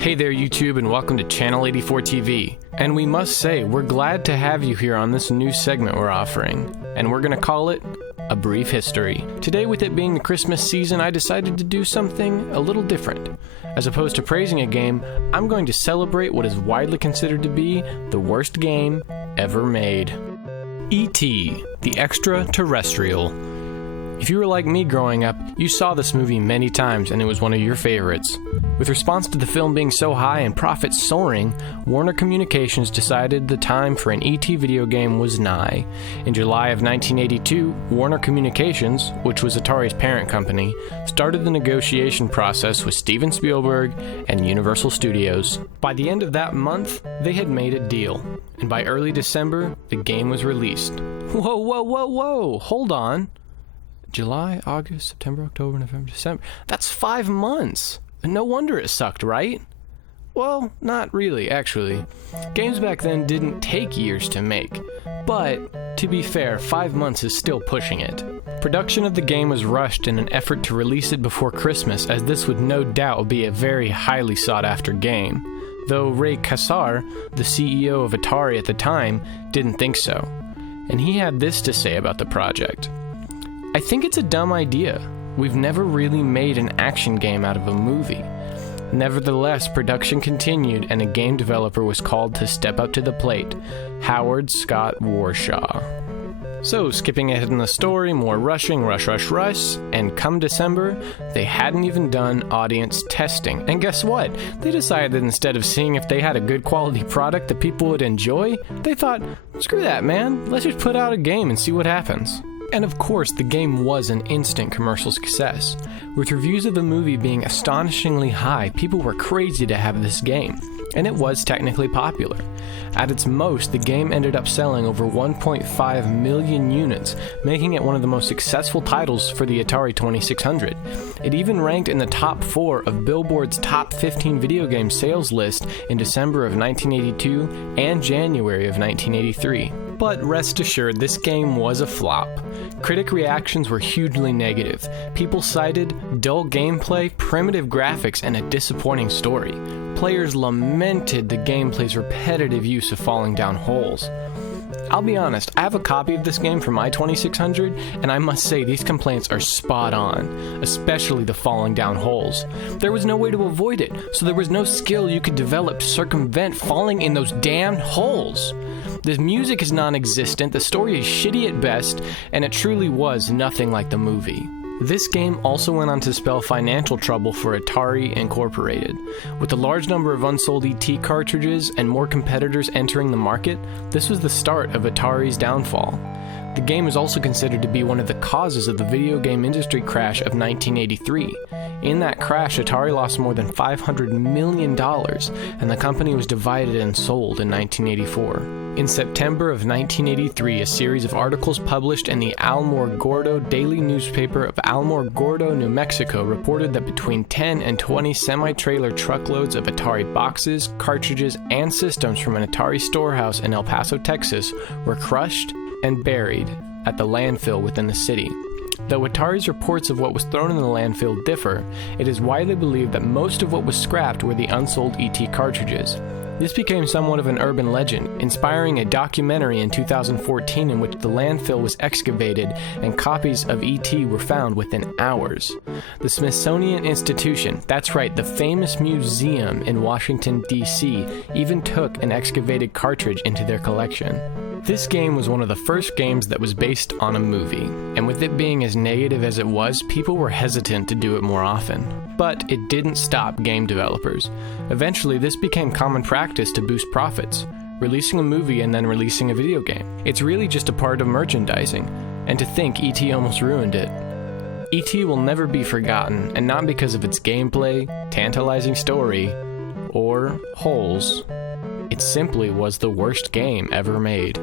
Hey there YouTube, and welcome to Channel 84 TV. And we must say, we're glad to have you here on this new segment we're offering. And we're gonna call it A Brief History. Today, with it being the Christmas season, I decided to do something a little different. As opposed to praising a game, I'm going to celebrate what is widely considered to be the worst game ever made. E.T., the Extraterrestrial. If you were like me growing up, you saw this movie many times and it was one of your favorites. With response to the film being so high and profits soaring, Warner Communications decided the time for an E.T. video game was nigh. In July of 1982, Warner Communications, which was Atari's parent company, started the negotiation process with Steven Spielberg and Universal Studios. By the end of that month, they had made a deal, and by early December, the game was released. Whoa, hold on. July, August, September, October, November, December. That's 5 months. No wonder it sucked, right? Well, not really, actually. Games back then didn't take years to make. But, to be fair, 5 months is still pushing it. Production of the game was rushed in an effort to release it before Christmas, as this would no doubt be a very highly sought-after game. Though Ray Kassar, the CEO of Atari at the time, didn't think so. And he had this to say about the project. I think it's a dumb idea. We've never really made an action game out of a movie. Nevertheless, production continued and a game developer was called to step up to the plate, Howard Scott Warshaw. So, skipping ahead in the story, more rush, and come December, they hadn't even done audience testing. And guess what? They decided that instead of seeing if they had a good quality product that people would enjoy, they thought, screw that, man, let's just put out a game and see what happens. And of course, the game was an instant commercial success. With reviews of the movie being astonishingly high, people were crazy to have this game, and it was technically popular. At its most, the game ended up selling over 1.5 million units, making it one of the most successful titles for the Atari 2600. It even ranked in the top 4 of Billboard's top 15 video game sales list in December of 1982 and January of 1983. But rest assured, this game was a flop. Critic reactions were hugely negative. People cited dull gameplay, primitive graphics, and a disappointing story. Players lamented the gameplay's repetitive use of falling down holes. I'll be honest, I have a copy of this game for my 2600, and I must say these complaints are spot on, especially the falling down holes. There was no way to avoid it, so there was no skill you could develop to circumvent falling in those damned holes. The music is non-existent, the story is shitty at best, and it truly was nothing like the movie. This game also went on to spell financial trouble for Atari Incorporated. With a large number of unsold ET cartridges and more competitors entering the market, this was the start of Atari's downfall. The game is also considered to be one of the causes of the video game industry crash of 1983. In that crash, Atari lost more than $500 million, and the company was divided and sold in 1984. In September of 1983, a series of articles published in the Alamogordo Daily newspaper of Alamogordo, New Mexico, reported that between 10 and 20 semi-trailer truckloads of Atari boxes, cartridges, and systems from an Atari storehouse in El Paso, Texas, were crushed and buried at the landfill within the city. Though Atari's reports of what was thrown in the landfill differ, it is widely believed that most of what was scrapped were the unsold ET cartridges. This became somewhat of an urban legend, inspiring a documentary in 2014 in which the landfill was excavated and copies of E.T. were found within hours. The Smithsonian Institution, that's right, the famous museum in Washington, D.C., even took an excavated cartridge into their collection. This game was one of the first games that was based on a movie, and with it being as negative as it was, people were hesitant to do it more often. But it didn't stop game developers. Eventually, this became common practice to boost profits, releasing a movie and then releasing a video game. It's really just a part of merchandising, and to think E.T. almost ruined it. E.T. will never be forgotten, and not because of its gameplay, tantalizing story, or holes. It simply was the worst game ever made.